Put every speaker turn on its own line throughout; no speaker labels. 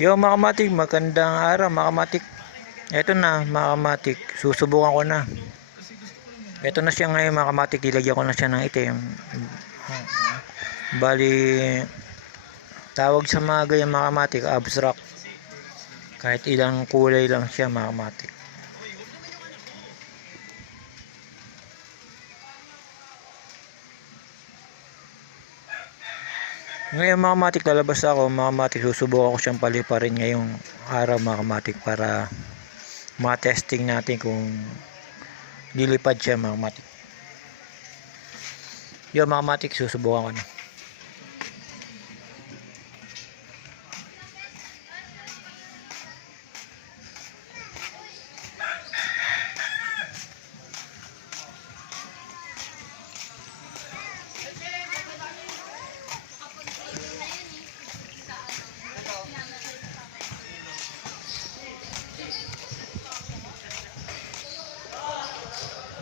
Yo mga kamatik, magandang araw mga kamatik. Ito na mga kamatik, susubukan ko na. Ito na siya ngayon mga kamatik, ilagyan ko na siya ng itim. Bali, tawag sa mga ganyan mga kamatik, abstract. Kahit ilang kulay lang siya mga kamatik. Ngayon mga kamatik, lalabas ako mga kamatik, susubukan ko siyang paliparin ngayong araw mga kamatik para ma-testing natin kung lilipad siya mga kamatik. Yun mga kamatik, susubukan ko na.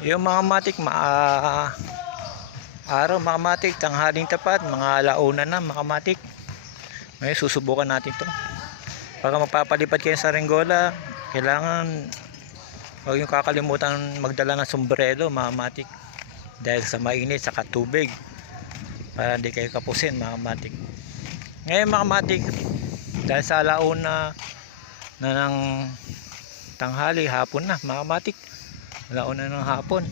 Yung mga matik, ma araw mga matik, tanghaling tapat, mga alauna na mga matik. Ngayon susubukan natin to. Pagka magpapalipad kayo sa Ringola, kailangan huwag yung kakalimutan magdala ng sombrero mga matik. Dahil sa mainit, sa tubig. Para hindi kayo kapusin mga matik. Ngayon mga matik, dahil sa alauna na ng tanghali, hapon na mga matik. Alauna ng hapon.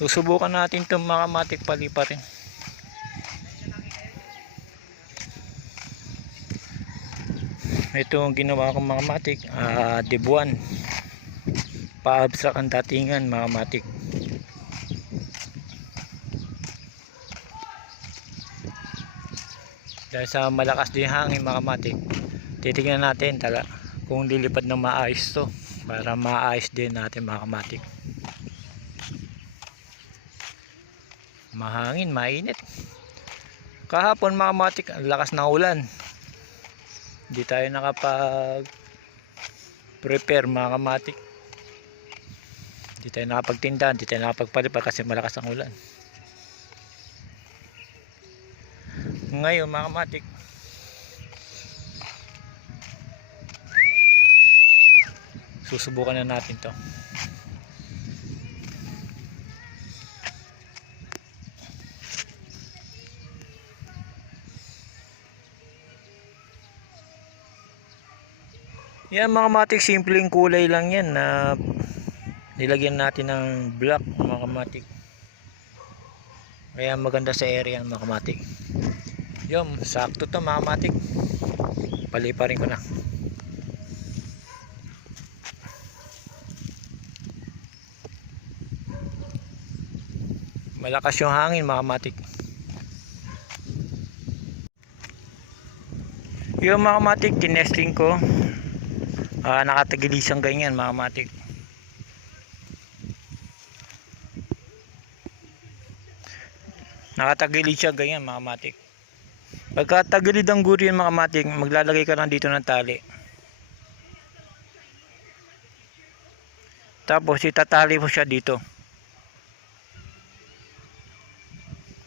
Susubukan natin itong mga matik paliparin. Ito ang ginawa kong mga matik. Uh, dibuan. Pa-abstract ang datingan mga matik. Dahil sa malakas din hangin mga matik. Titingnan natin tala kung lilipad ng maayos to para maayos din natin mga kamatik. Mahangin, mainit. Kahapon mga kamatik ang lakas ng ulan. Hindi tayo nakapag prepare mga kamatik. Hindi tayo nakapagtinda hindi tayo nakapagpalipad kasi malakas ang ulan. Ngayon mga kamatik susubukan na natin to. Yan mga matik simpleng kulay lang yan na nilagyan natin ng black mga kamatik kaya maganda sa area mga kamatik yun sakto to mga kamatik paliparin ko na malakas yung hangin mga matik. Yung mga matik tinesting ko. Uh, nakatagilisang ganyan mga matik. Nakatagilid siya ganyan mga matik. Pagka tagilid ang guri yung mga matik maglalagay ka lang dito ng tali. Tapos itatali mo siya dito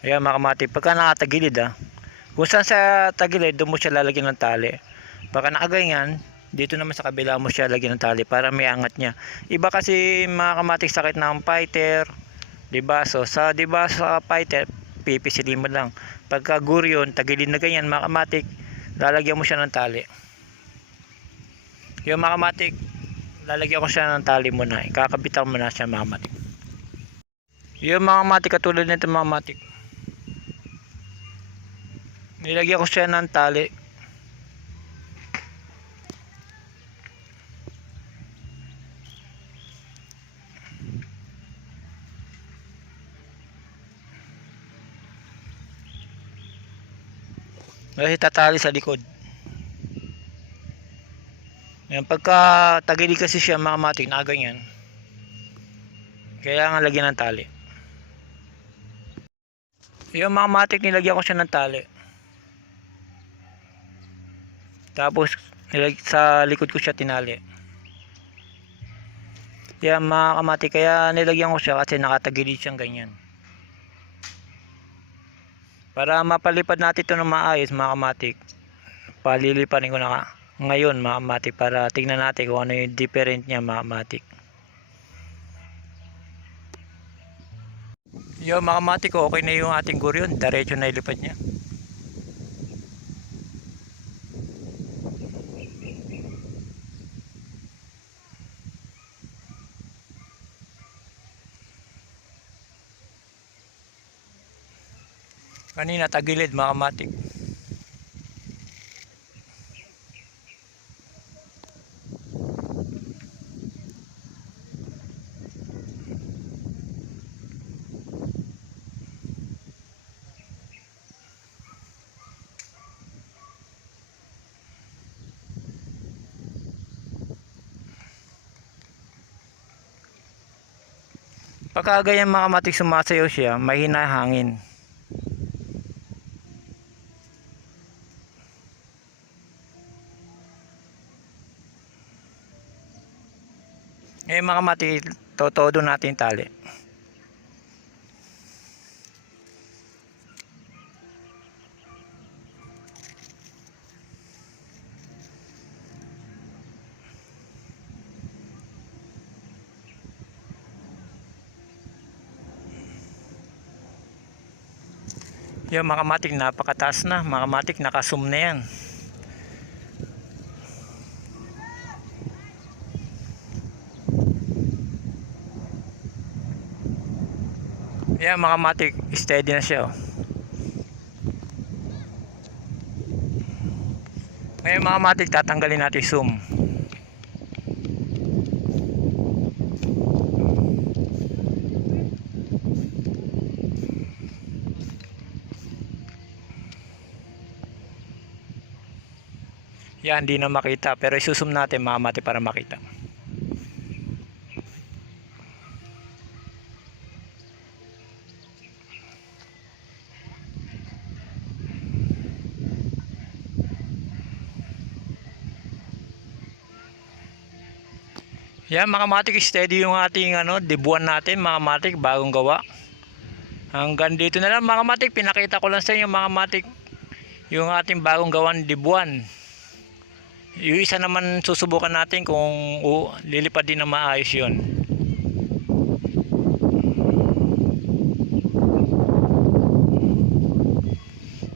Ayan mga kamati, pagka nakatagilid ah, kung saan sa tagilid, doon mo siya lalagyan ng tali. Baka nakaganyan, dito naman sa kabila mo siya lagyan ng tali para may angat niya. Iba kasi mga kamati sakit ng fighter, diba? So sa diba sa fighter, pipisilin mo lang. Pagka guryon, tagilid na ganyan mga kamatik, lalagyan mo siya ng tali. Yung mga kamatik, lalagyan ko siya ng tali muna. Ikakabitan mo na siya mga kamatik. Yung mga kamatik, katulad nito mga kamatik nilagyan ko siya ng tali. Kasi tatali sa likod. Yan pagka tagili kasi siya mga matik na ganyan. Kailangan lagyan ng tali. Yung mga matik nilagyan ko siya ng tali tapos sa likod ko siya tinali kaya mga kamati kaya nilagyan ko siya kasi nakatagilid siyang ganyan para mapalipad natin ito ng maayos mga kamatik paliliparin ko na ngayon mga kamatik para tingnan natin kung ano yung different niya mga kamatik. Yo mga kamatik okay na yung ating guryon. Diretso na ilipad niya. Kanina tagilid mga kamatik. Pagka ganyan mga kamatik sumasayaw siya, mahina hangin. Ngayon mga kamatik, totodo natin tali. Yung mga kamatik napakataas na, mga kamatik nakasum na yan. Yan mga kamatik, steady na siya. Oh. Ngayon mga kamatik, tatanggalin natin zoom. Yan, hindi na makita. Pero isusum natin mga kamatik para makita. Yan mga matik, steady yung ating ano, dibuan natin mga matik, bagong gawa. Hanggang dito na lang mga matik, pinakita ko lang sa inyo mga matik, yung ating bagong gawan dibuan. Yung isa naman susubukan natin kung uh, lilipad din na maayos yun.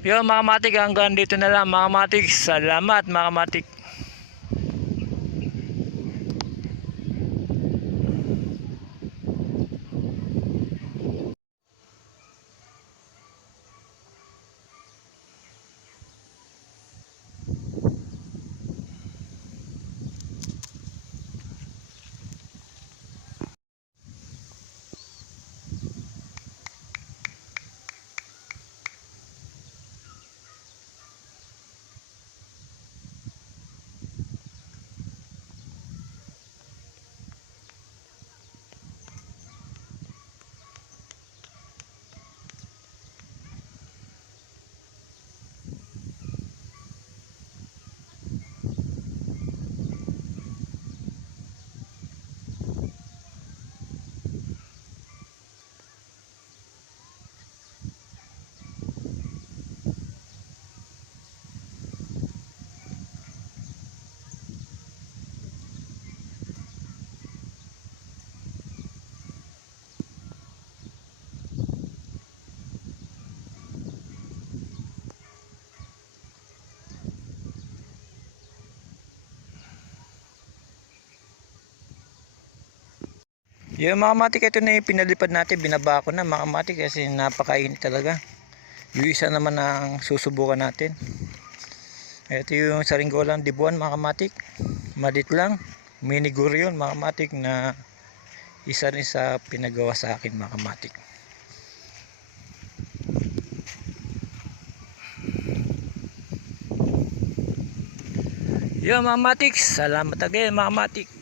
Yun mga matik, hanggang dito na lang mga matik. Salamat mga matik. Yung mga matik, ito na yung pinalipad natin, binaba ko na mga matik kasi napakainit talaga. Yung isa naman ang susubukan natin. Ito yung saringgolang dibuan mga matik. Madit lang, mini guryon mga matik na isa rin sa pinagawa sa akin mga matik. Yo mga matik, salamat again mga matik.